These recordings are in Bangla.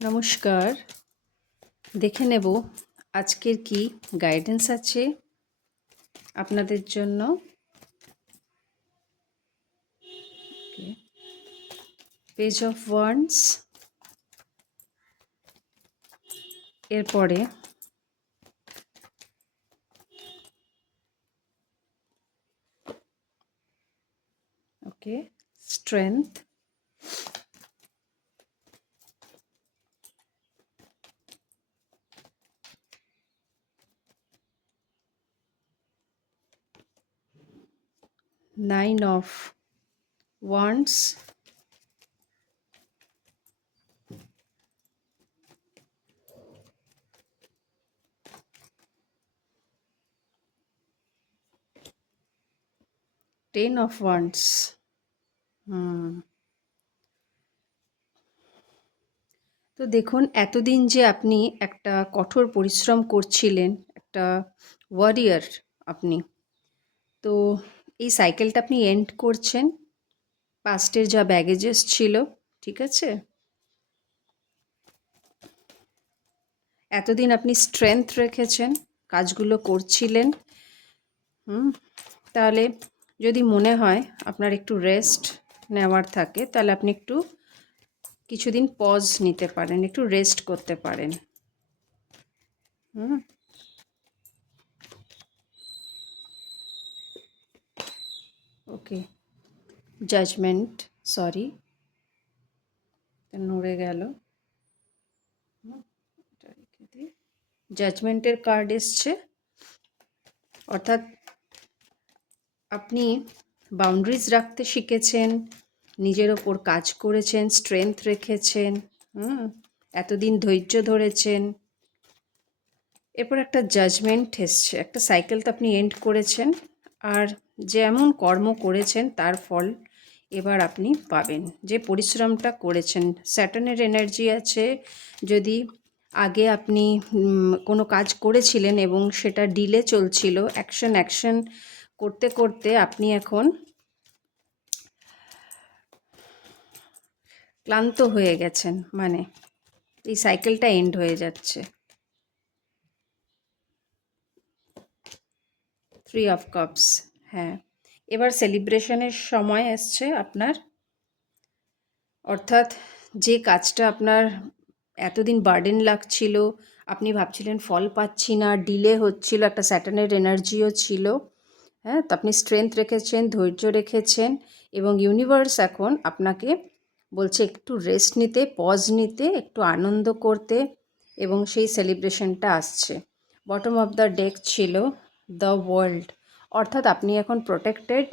নমস্কার। দেখে নেব আজকের কি গাইডেন্স আছে আপনাদের জন্য। পেজ অফ ওয়ান্ডস, এরপরে okay strength, nine of wands, ten of wands. তো দেখুন, এতদিন যে আপনি একটা কঠোর পরিশ্রম করছিলেন, একটা ওয়ারিয়ার আপনি, তো এই সাইকেলটা আপনি এন্ড করছেন। পাস্টের যা ব্যাগেজেস ছিল, ঠিক আছে, এতদিন আপনি স্ট্রেংথ রেখেছেন, কাজগুলো করছিলেন। তাহলে যদি মনে হয় আপনার একটু রেস্ট নেওয়ার থাকে, তাহলে আপনি একটু কিছুদিন পজ নিতে পারেন, একটু রেস্ট করতে পারেন। ওকে, জাজমেন্ট, সরি নড়ে গেল, জাজমেন্টের কার্ড এসছে, অর্থাৎ আপনি বাউন্ডারিজ রাখতে শিখেছেন, নিজের ওপর কাজ করেছেন, স্ট্রেংথ রেখেছেন, এতদিন ধৈর্য ধরেছেন। এরপর একটা জাজমেন্ট এসছে, একটা সাইকেল তো আপনি এন্ড করেছেন, আর যেমন কর্ম করেছেন তার ফল এবার আপনি পাবেন। যে পরিশ্রমটা করেছেন, স্যাটার্নের এনার্জি আছে। যদি আগে আপনি কোনো কাজ করেছিলেন এবং সেটা ডিলে চলছিল, অ্যাকশন করতে করতে আপনি এখন ক্লান্ত হয়ে গেছেন, মানে এই সাইকেলটা এন্ড হয়ে যাচ্ছে। 3 অফ কাপস, হ্যাঁ, এবার সেলিব্রেশনের সময় এসছে আপনার। অর্থাৎ যে কাজটা আপনার এতদিন বার্ডেন লাগছিল, আপনি ভাবছিলেন ফল পাচ্ছি না, ডিলে হচ্ছিল, একটা স্যাটার্নের এনার্জিও ছিল, হ্যাঁ, তো আপনি স্ট্রেংথ রেখেছেন, ধৈর্য রেখেছেন, এবং ইউনিভার্স এখন আপনাকে বলছে একটু রেস্ট নিতে, পজ নিতে, একটু আনন্দ করতে, এবং সেই সেলিব্রেশনটা আসছে। বটম অফ দ্য ডেক ছিল দ্য ওয়ার্ল্ড, অর্থাৎ আপনি এখন প্রোটেক্টেড,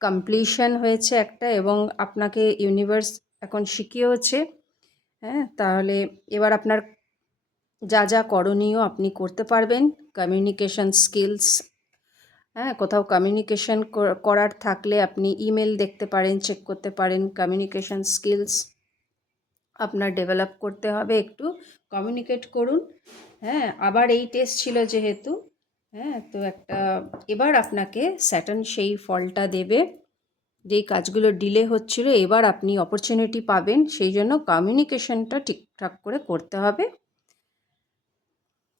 কমপ্লিশন হয়েছে একটা, এবং আপনাকে ইউনিভার্স এখন শিখিয়েছে। হ্যাঁ, তাহলে এবার আপনার যা যা করণীয় আপনি করতে পারবেন। কমিউনিকেশন স্কিলস, হ্যাঁ, কোথাও কমিউনিকেশন করার থাকলে আপনি ইমেল দেখতে পারেন, চেক করতে পারেন। কমিউনিকেশন স্কিলস আপনার ডেভেলপ করতে হবে, একটু কমিউনিকেট করুন। হ্যাঁ, আবার এই টেস্ট ছিল যেহেতু, হ্যাঁ, তো একটা এবার আপনাকে স্যাটার্ন সেই ফলটা দেবে। যেই কাজগুলো ডিলে হচ্ছিল, এবার আপনি অপরচুনিটি পাবেন, সেই জন্য কমিউনিকেশনটা ঠিকঠাক করে করতে হবে,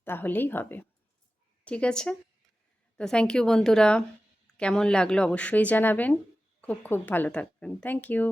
তাহলেই হবে। ঠিক আছে, তো থ্যাংক ইউ বন্ধুরা, কেমন লাগলো অবশ্যই জানাবেন। খুব খুব ভালো থাকবেন। Thank you.